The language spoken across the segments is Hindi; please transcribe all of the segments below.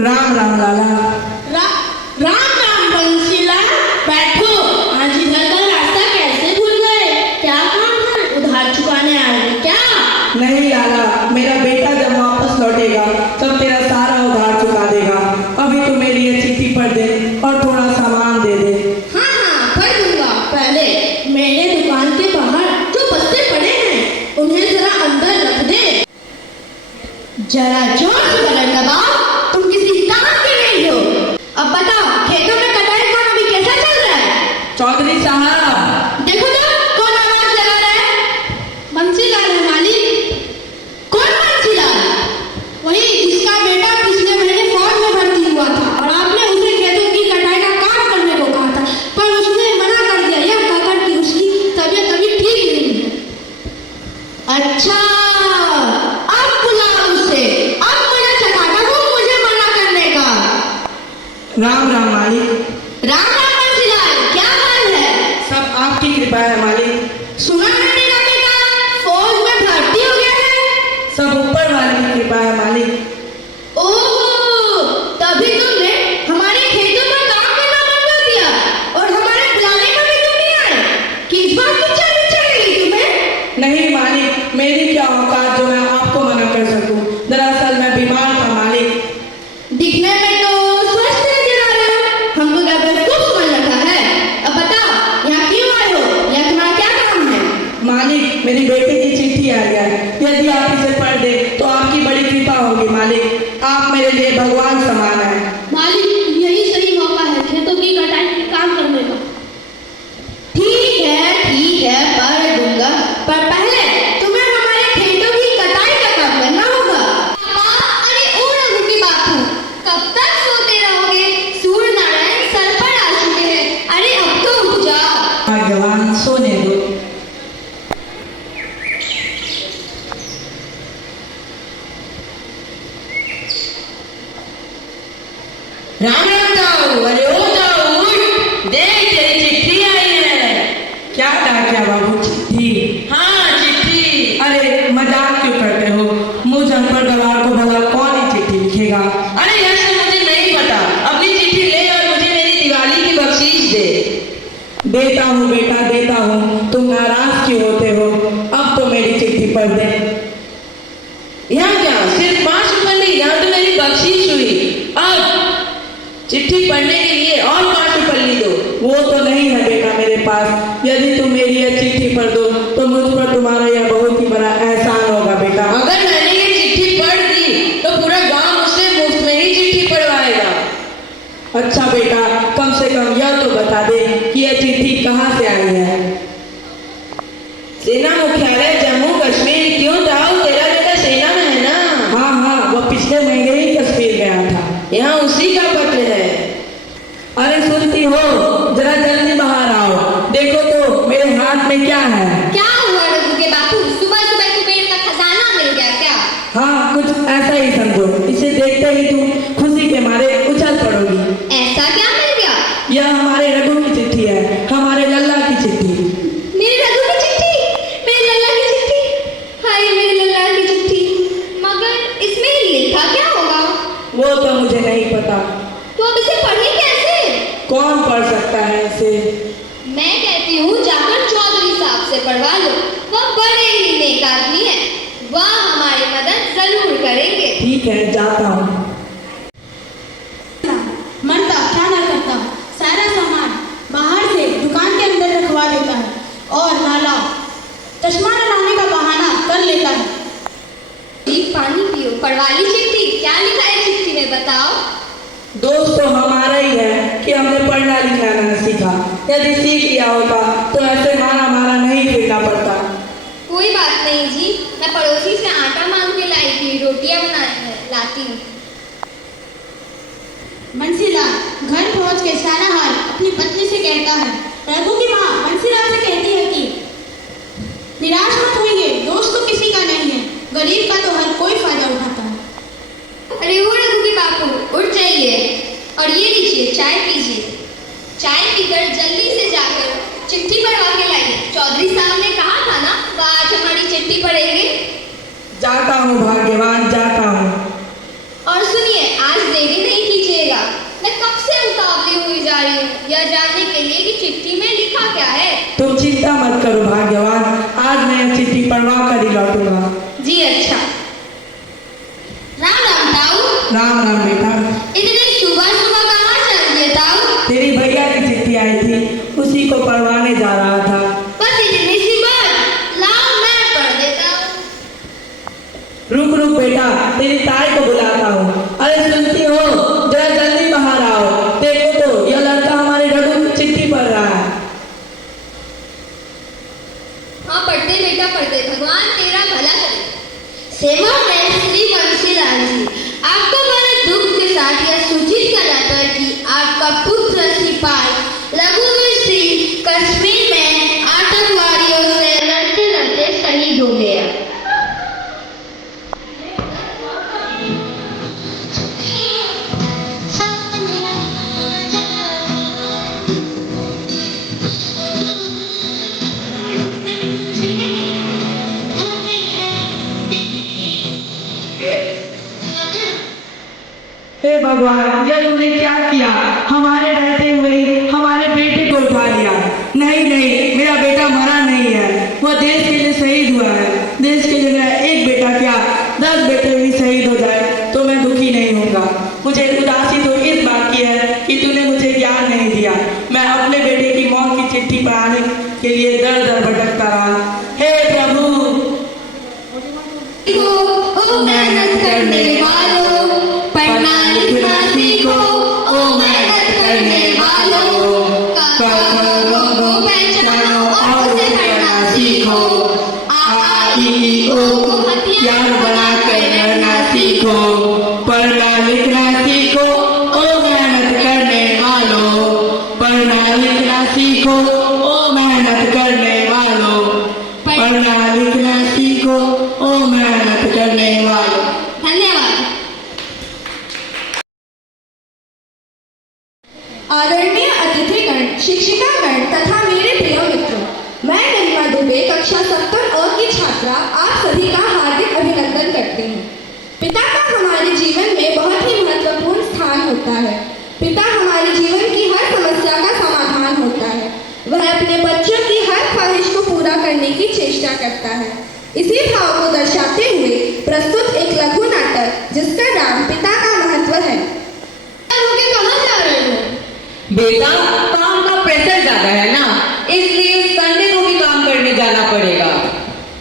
राम राम लाला। राम राम बंसीलाल, बैठो। आज इधर का रास्ता कैसे भूल गए? क्या काम है? उधार चुकाने आए हैं क्या? नहीं लाला, मेरा बेटा जब वापस लौटेगा तब तेरा सारा उधार चुका देगा। अभी तो मेरी ये चिट्ठी पढ़ दे और थोड़ा सामान दे दे। हाँ, पढ़ दूंगा। पहले मेरे दुकान के बाहर जो बस्ते पड़े हैं उन्हें जरा अंदर रख दे। जरा जोर से बटन दबाओ। तुम किसी काम के नहीं हो। अब बताओ, खेतों में कटाई का काम अभी कैसा चल रहा है? चौधरी साहब, देखो तो कौन आवाज लगा रहा है? बंसीलाल है मालिक। कौन बंसीलाल? वही जिसका बेटा पिछले महीने फौज में भर्ती हुआ था और आपने उसे खेतों की कटाई का काम करने को कहा था, पर उसने मना कर दिया यह कहकर कि उसकी तबीयत अभी ठीक नहीं है। अच्छा, अब बुलाओ उसे। अब मुझे चकाता हूँ मुझे मना करने का। राम राम मालिक। राम राम बंसीलाल, क्या हाल है? सब आपकी कृपा है मालिक। सुना है मेरा बेटा फौज में भर्ती हो गया है? सब ऊपर वाले की कृपा है मालिक। ओह, तभी तुमने हमारे खेतों में काम करना बंद कर दिया और हमारे बुलाने पर भी तुम नहीं आए। किस बात की चाबी चढ़ेगी तुम्हें? नहीं मालिक, मेरी क्या औकात जो मैं आपको मना कर सकूं। दरअसल मैं बीमार था मालिक। दिखने में तो स्वस्थ नजर आ रहे हो। हमको क्या बेवकूफ समझ रखा है? अब बताओ, यहाँ क्यों आए हो? यहाँ तुम्हारा क्या काम है? मालिक, मेरी बेटे की चिट्ठी आ गया है। यदि आप इसे पढ़ दे तो आपकी बड़ी कृपा होगी मालिक। आप मेरे लिए भगवान समान हैं। मालिक, यही सही मौका है खेतों की कटाई के काम करने का। ठीक है, पढ़ दूंगा, पर पहले तुम्हें हमारे खेतों की कटाई का काम करना होगा। अरे ओ रघु की बापू, कब तक सोते रहोगे? सूर्य नारायण सर पर आ चुके हैं। अरे अब तो उठ जाओ। भगवान सोने दो। राम राम जाओ, अरे ओ जाओ, उठ। देख तेरी चिट्ठी आई है। क्या डाकिया बाबू, चिट्ठी? हाँ, चिट्ठी। अरे मजाक क्यों करते हो? मुझ अनपढ़ गवार को भला कौन ही चिट्ठी लिखेगा? अरे यह सब मुझे नहीं पता। अपनी चिट्ठी ले और मुझे मेरी दिवाली की बख्शीश दे। देता हूँ बेटा, देता हूँ। तुम नाराज क्यों होते हो? अब तो मेरी चिट्ठी पढ़ दे। यहाँ क्या सिर्फ 5 रुपए ली? यहाँ तो मेरी बख्शीश हुई। अब चिट्ठी पढ़ने के लिए और 5 रुपए ली दो। वो तो नहीं है बेटा मेरे पास। यदि तुम मेरी यह चिट्ठी पढ़ दो तो मुझ पर तुम्हारा यह बहुत ही बड़ा एहसान होगा बेटा। अगर मैंने ये चिट्ठी पढ़ दी तो पूरा गांव मुझसे मुफ्त में ही चिट्ठी पढ़वाएगा। अच्छा बेटा, कम से कम यह तो बता दे कि यह चिट्ठी कहाँ से आई है? सेना मुख्यालय जम्मू कश्मीर। क्यों जाओ, तेरा बेटा सेना में है ना? हाँ, वो पिछले महीने ही कश्मीर गया था। यहाँ उसी का पत्र है। अरे सुनती हो, जरा जल्दी बाहर आओ। देखो तो मेरे हाथ में क्या है। क्या हुआ रघु के बापू? सुबह सुबह कुबेर का खजाना मिल गया क्या? हाँ, कुछ ऐसा ही समझो। इसे देखते ही तुम खुशी के मारे उछल पड़ोगी। ऐसा क्या मिल गया? यह हमारे रघु की चिट्ठी है, हमारे लल्ला की चिट्ठी। मेरे रघु की चिट्ठी, मेरे लल्ला की चिट्ठी। हाय मेरे लल्ला की चिट्ठी। मगर इसमें लिखा क्या होगा? वो तो मुझे नहीं पता। तो अब इसे पढ़े कैसे? कौन पढ़ सकता है इसे? मैं कहती हूँ जाकर चौधरी साहब से पढ़वा लो। वह बड़े ही नेक आदमी है। वह हमारी मदद जरूर करेंगे। ठीक है, जाता हूँ। मरता क्या ना करता, सारा सामान बाहर से दुकान के अंदर रखवा देता है और नाला चश्मा न लाने का बहाना कर लेता है। पानी पियो। पढ़वाली चिट्ठी, क्या लिखा है चिट्ठी में बताओ? दोस्त तो हमारा ही है कि हमने पढ़ना लिखना नहीं सीखा। यदि सीख लिया होता तो ऐसे मारा मारा नहीं फिरना पड़ता। कोई बात नहीं जी, मैं पड़ोसी से आटा मांग के लाई थी, रोटियां लाती हूँ। बंसीलाल घर पहुंच के सारा हाल अपनी पत्नी से कहता है। रघु की माँ बंसीलाल से कहती है कि निराश मत होइए, दोस्त तो किसी का नहीं है, गरीब का तो हर कोई फायदा उठाता है। अरे वो रघु की बापू, उठ जाइए और ये लीजिए चाय पीजिए। चाय पीकर जल्दी से जाकर चिट्ठी पढ़वा के लाइए। चौधरी साहब ने कहा था ना, वह आज हमारी चिट्ठी पढ़ेंगे। जाता हूँ भाग्यवान, जाता हूँ। और सुनिए, आज देरी नहीं राम राम बेटा। इतनी सुबह सुबह कहाँ चल दिए ताऊ? तेरी भैया की चिट्ठी आई थी, उसी को पढ़वाने जा रहा था। बस इतनी सी बात, लाओ मैं पढ़ देता हूँ। रुक रुक बेटा, तेरी ताई को बुलाता हूँ। अरे सुनती हो, जरा जल्दी बाहर आओ। देखो तो यह लड़का हमारे रघु की चिट्ठी पढ़ रहा है। हाँ पढ़ते बेटा पढ़ते, भगवान तेरा भला करे। सेवा में श्री बंसीलाल जी, आपको बड़े दुख के साथ यह सूचित करना था कि आपका पुत्र सिपाही रघुवीर सिंह कश्मीर में आतंकवादियों से लड़ते लड़ते शहीद हो गया। हे भगवान, यह तूने क्या किया? हमारे रहते हुए ही हमारे बेटे को उठा लिया। नहीं नहीं, मेरा बेटा मरा नहीं है, वह देश के लिए शहीद हुआ है। देश के लिए मेरा एक बेटा क्या 10 बेटे भी शहीद हो जाए तो मैं दुखी नहीं होगा। मुझे उदासी तो इस बात की है कि तूने मुझे ज्ञान नहीं दिया। मैं अपने बेटे की मौत की चिट्ठी पढ़ाने के लिए दर दर भटकता रहा। हे प्रभु, ओ मेहनत करने वालों, पढ़ना लिखना सीखो। ओ मेहनत करने वालों, करों को पहचानो और उसे पढ़ना सीखो। आ ई ओ को हथियार बना कर लड़ना सीखो। पढ़ना लिखना सीखो, ओ मेहनत करने वालों। पढ़ना लिखना सीखो, ओ मेहनत करने वालों। पढ़ना लिखना सीखो, ओ मेहनत करने वालों। धन्यवाद। आदरणीय अतिथिगण, शिक्षिकागण तथा मेरे प्रिय मित्रों, मैं गरिमा दुबे कक्षा 70 अ की छात्रा आप सभी का हार्दिक अभिनंदन करती हूँ। पिता का हमारे जीवन में बहुत ही महत्वपूर्ण स्थान होता है। पिता हमारे जीवन की हर समस्या का समाधान होता है। वह अपने बच्चों की हर ख्वाहिश को पूरा करने की चेष्टा करता है। इसी भाव को दर्शाते हुए प्रस्तुत एक लघु नाटक जिसका नाम पिता का महत्व है। कहाँ जा रहे हो? बेटा, काम का प्रेशर ज्यादा है ना, इसलिए संडे को भी काम करने जाना पड़ेगा।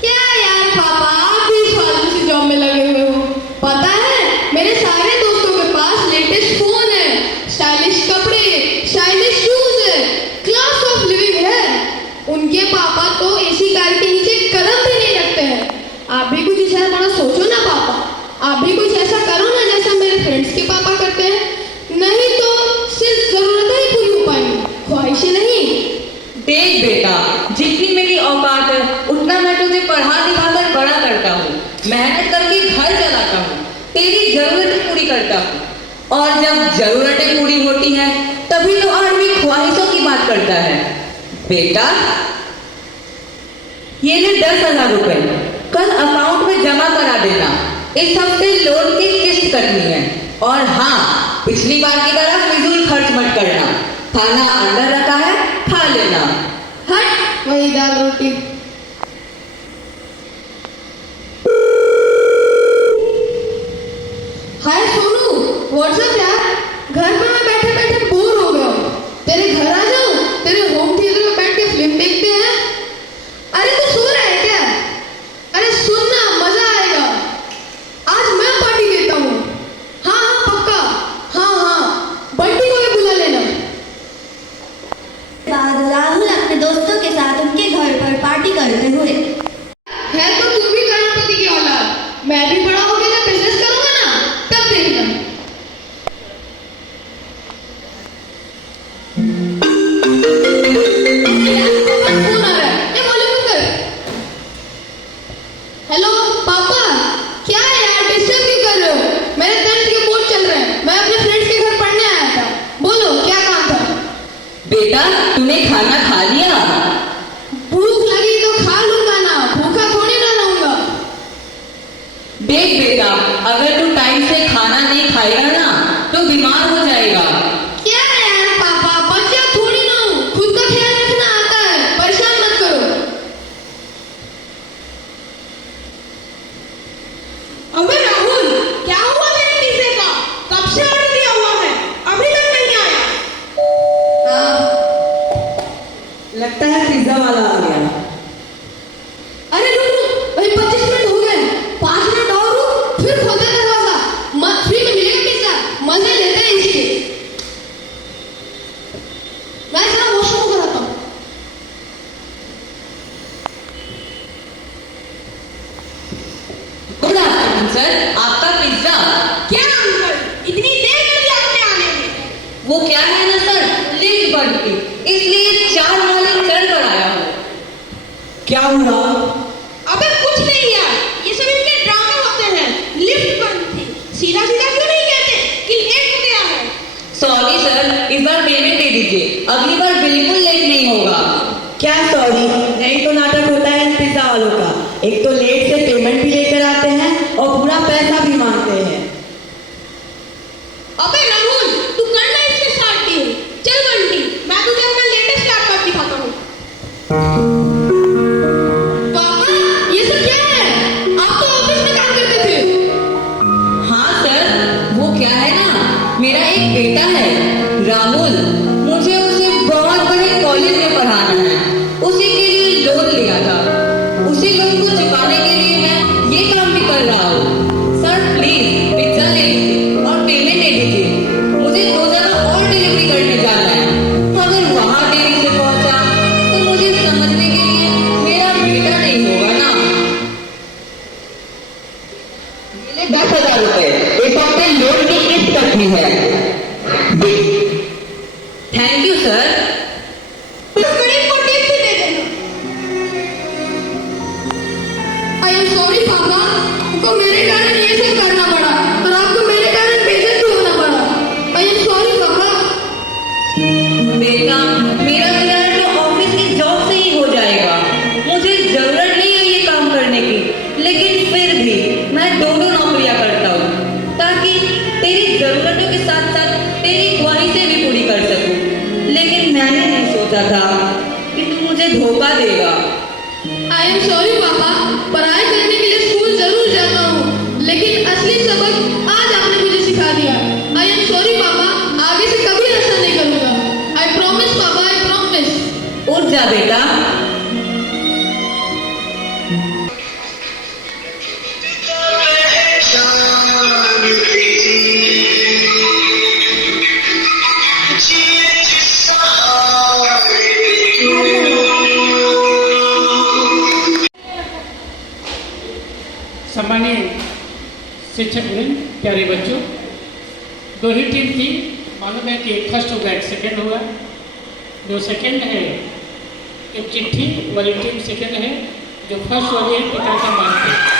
क्या यार पापा, आप भी फालतू सी जॉब में लगे हुए हो। पता है मेरे सारे दोस्तों के पास लेटेस्ट फोन है, स्टाइलिश कपड़े, स्टाइलिश शूज है, क्लास ऑफ लिविंग है। उनके पापा तो एसी कार के नीचे कदम भी नहीं रखते हैं। आप भी कुछ ऐसा बड़ा सोचो ना पापा, आप भी कुछ ऐसा करो ना जैसा मेरे फ्रेंड्स के पापा करते हैं। नहीं तो सिर्फ जरूरतें ही पूरी हो पाएंगी, ख्वाहिशें नहीं। देख बेटा, जितनी मेरी औकात है उतना मैं तुझे पढ़ा लिखा कर बड़ा करता हूँ, मेहनत करके घर चलाता हूँ, तेरी जरूरतें पूरी करता हूँ। और जब जरूरतें पूरी होती हैं तभी तो आदमी ख्वाहिशों की बात करता है। बेटा, ये ले 10,000 रुपए, कल अकाउंट में जमा करा देना। इस हफ्ते लोन की किस्त कटनी है। और हाँ, पिछली बार की तरह फिजूल खर्च मत करना। खाना अंदर रखा है, खा लेना। हट, वही दाल रोटी। हाय सोनू, व्हाट्सएप यार, घर में मैं बैठे बैठे बोर हो गया हूँ। तेरे घर आ जाऊँ, तेरे होम थिएटर में बैठ के फिल्म देखते हैं। अरे तू सो रहा है क्या? अरे सुनना, मजा आएगा। आज मैं पार्टी देता हूँ। हाँ हाँ पक्का, हाँ हाँ, बंटी को भी बुला लेना। बाद राहुल अपने दोस्तों के साथ उनके घर पर पार्टी करते हुए। है तो तू भी करोड़पति की औलाद, मैं भी बड़ा होकर जब बिजनेस करूंगा ना, तब देखना। फोन आ रहा है, ये वॉल्यूम कर। हेलो पापा, क्या है यार, डिस्टर्ब क्यों कर रहे हो? मेरे 10th के बोर्ड चल रहे हैं, मैं अपने फ्रेंड्स के घर पढ़ने आया था। बोलो क्या काम था? बेटा, तूने खाना खा लिया? भूख लगी तो खा लूंगा ना, भूखा थोड़ी ना रहूंगा। देख बेटा, अगर तू टाइम से खाना नहीं खाएगा ना तो बीमार हो जाएगा। क्या है यार पापा, बच्चा थोड़ी ना हूँ, खुद का ख्याल रखना आता है, परेशान मत करो। अबे राहुल, क्या हुआ मेरे पिज़्ज़े का? सीधा सीधा क्यों नहीं कहते कि लेट हो गया है? सॉरी सर, इस बार पेमेंट दे दीजिए, अगली बार बिल्कुल लेट नहीं होगा। क्या सॉरी, नहीं तो नाटक होता है इन पिज्जा वालों का। एक तो लेट से पेमेंट भी लेकर आते हैं और पूरा पैसा भी मांगते हैं। अबे राहुल, तू करना इसके साथ डील। चल बंटी, मैं तुझे अपना लेटेस्ट लैपटॉप दिखाता हूँ। पापा, ये सब क्या है? आप तो ऑफिस में काम करते थे। हाँ सर, वो क्या है ना, मेरा एक बेटा है राहुल, मुझे उसे बहुत बड़े कॉलेज में पढ़ाना है, उसी के लिए लोन लिया था, उसी लोन को चुकाने के लिए मैं ये काम भी कर रहा हूँ। सर प्लीज पिज्जा ले लीजिए और पेमेंट दे दीजिए, मुझे 2 जगह और डिलीवरी करने जाना है। अगर वहाँ देरी से पहुँचा तो मुझे समझने के लिए मेरा बेटा नहीं होगा ना। 10,000 रुपए इस हफ्ते लोन की किस्त कटनी है। Thank you sir. उस गरीब को टिप भी दे देना। आई एम सॉरी पापा, आपको मेरे कारण ये सब करना पड़ा और आपको मेरे कारण बेइज्जत भी होना पड़ा। आई एम सॉरी पापा। बेटा, मेरा रिजल्ट तो ऑफिस की जॉब से ही हो जाएगा, मुझे जरूरत नहीं है ये काम करने की, लेकिन फिर भी मैं 2 नौकरियां करता हूँ ताकि तेरी जरूरतों के साथ साथ तेरी ख्वाहिशें भी पूरी कर सकूं। लेकिन मैंने नहीं सोचा था कि तू मुझे धोखा देगा। आई एम सॉरी पापा, पढ़ाई करने के लिए स्कूल जरूर जाता हूँ, लेकिन असली सबक आज आपने मुझे सिखा दिया। आई एम सॉरी पापा, आगे से कभी ऐसा नहीं करूँगा। आई प्रॉमिस पापा, आई प्रॉमिस। उठ जा बेटा। सम्मानीय शिक्षक वृंद, प्यारे बच्चों, 2 ही टीम थी। मालूम है कि एक फर्स्ट होगा एक सेकंड होगा। जो सेकंड है एक चिट्ठी वाली टीम सेकंड है, जो फर्स्ट वाली है पिता का मान।